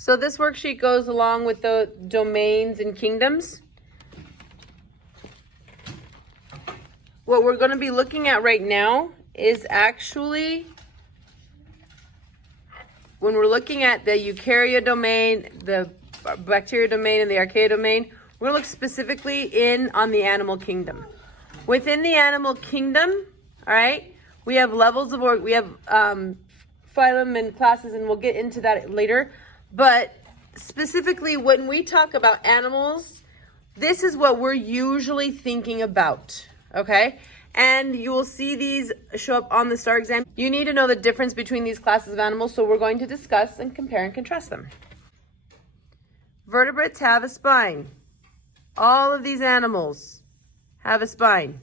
So this worksheet goes along with the domains and kingdoms. What we're going to be looking at right now is actually, when we're looking at the eukarya domain, the bacteria domain, and the archaea domain, we're going to look specifically on the animal kingdom. Within the animal kingdom, all right, we have levels of we have phylum and classes, and we'll get into that later. But specifically, when we talk about animals, this is what we're usually thinking about, okay? And you will see these show up on the STAR exam. You need to know the difference between these classes of animals, so we're going to discuss and compare and contrast them. Vertebrates have a spine. All of these animals have a spine.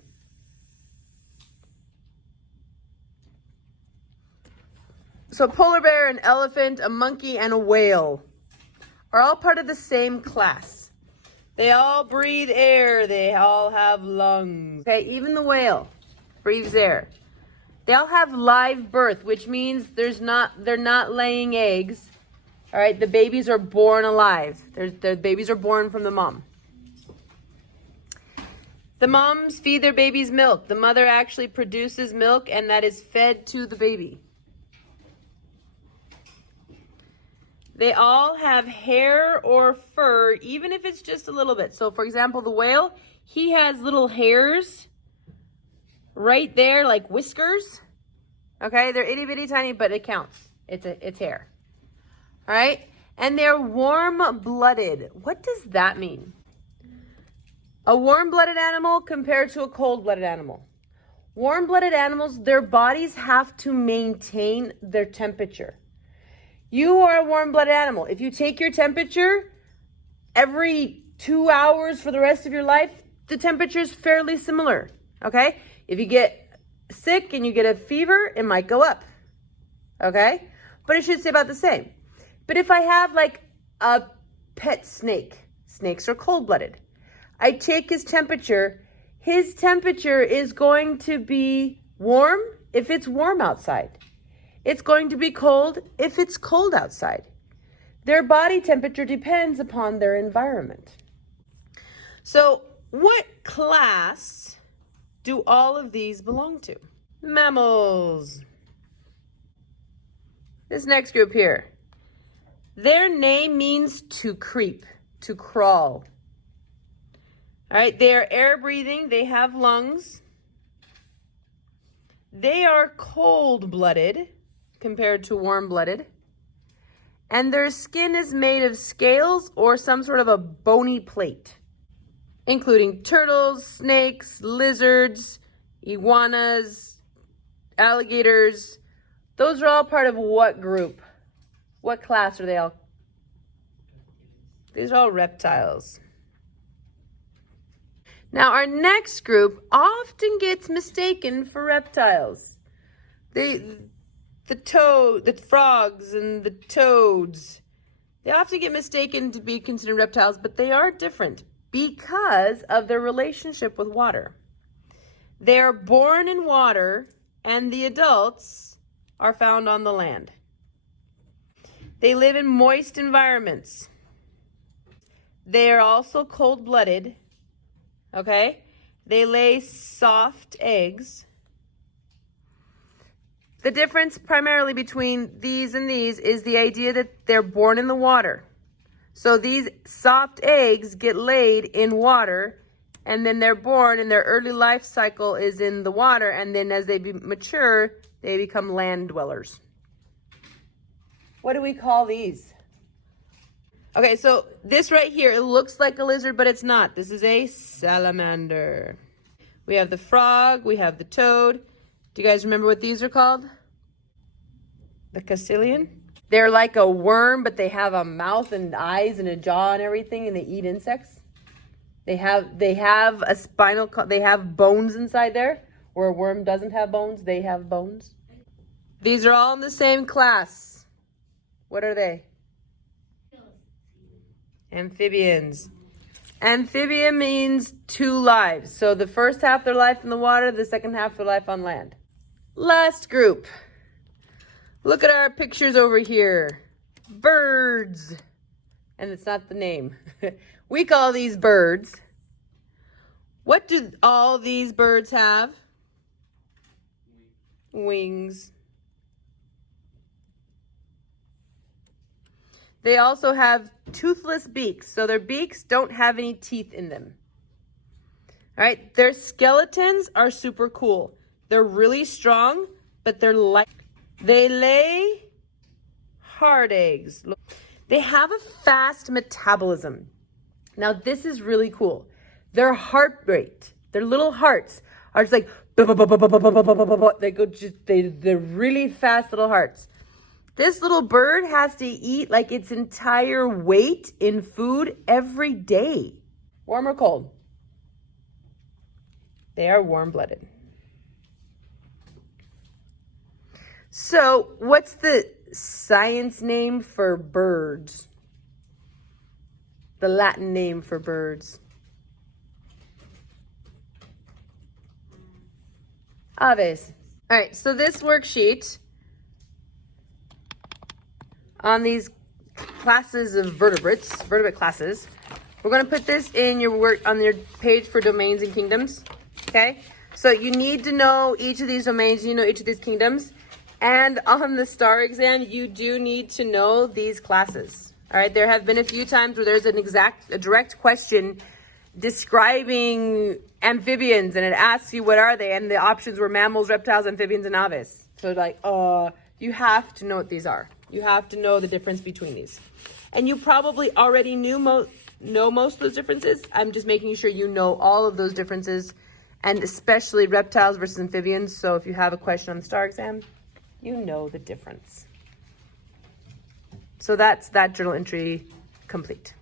So polar bear, an elephant, a monkey, and a whale are all part of the same class. They all breathe air. They all have lungs. Okay, even the whale breathes air. They all have live birth, which means they're not laying eggs. All right, the babies are born alive. The babies are born from the mom. The moms feed their babies milk. The mother actually produces milk, and that is fed to the baby. They all have hair or fur, even if it's just a little bit. So, for example, the whale, he has little hairs right there, like whiskers. Okay, they're itty bitty tiny, but it counts. It's hair. All right, and they're warm-blooded. What does that mean? A warm-blooded animal compared to a cold-blooded animal. Warm-blooded animals, their bodies have to maintain their temperature. You are a warm-blooded animal. If you take your temperature every 2 hours for the rest of your life, the temperature is fairly similar, okay? If you get sick and you get a fever, it might go up, okay? But it should stay about the same. But if I have like a pet snake, snakes are cold-blooded. I take his temperature is going to be warm if it's warm outside. It's going to be cold if it's cold outside. Their body temperature depends upon their environment. So, what class do all of these belong to? Mammals. This next group here. Their name means to creep, to crawl. All right, they are air-breathing. They have lungs. They are cold-blooded compared to warm-blooded. And their skin is made of scales or some sort of a bony plate, including turtles, snakes, lizards, iguanas, alligators. Those are all part of what group? What class are they all? These are all reptiles. Now, our next group often gets mistaken for reptiles. The frogs and the toads, they often get mistaken to be considered reptiles, but they are different because of their relationship with water. They are born in water, and the adults are found on the land. They live in moist environments. They are also cold-blooded. Okay, they lay soft eggs. The difference primarily between these and these is the idea that they're born in the water. So these soft eggs get laid in water, and then they're born, and their early life cycle is in the water, and then as they mature, they become land dwellers. What do we call these? Okay, so this right here, it looks like a lizard, but it's not. This is a salamander. We have the frog, we have the toad. Do you guys remember what these are called? The caecilian. They're like a worm, but they have a mouth and eyes and a jaw and everything, and they eat insects. They have a spinal, they have bones inside there, where a worm doesn't have bones, they have bones. These are all in the same class. What are they? Amphibians. Amphibian means two lives. So the first half of their life in the water, the second half of their life on land. Last group. Look at our pictures over here. Birds. And it's not the name. We call these birds. What do all these birds have? Wings. They also have toothless beaks, so their beaks don't have any teeth in them. All right, their skeletons are super cool. They're really strong, but they're light. They lay hard eggs. They have a fast metabolism. Now, this is really cool. Their heart rate, their little hearts are just like, they go they're really fast little hearts. This little bird has to eat like its entire weight in food every day. Warm or cold? They are warm-blooded. So, what's the science name for birds? The Latin name for birds? Aves. All right, so this worksheet on these classes of vertebrates, vertebrate classes, we're going to put this in your work on your page for domains and kingdoms. Okay, so you need to know each of these domains, you know each of these kingdoms, and on the STAR exam, you do need to know these classes. All right, there have been a few times where there's a direct question describing amphibians, and it asks you what are they, and the options were mammals, reptiles, amphibians, and aves. So like, you have to know what these are. You have to know the difference between these, and you probably already know most of those differences. I'm just making sure you know all of those differences, and especially reptiles versus amphibians. So if you have a question on the STAR exam, you know the difference. So that's that journal entry complete.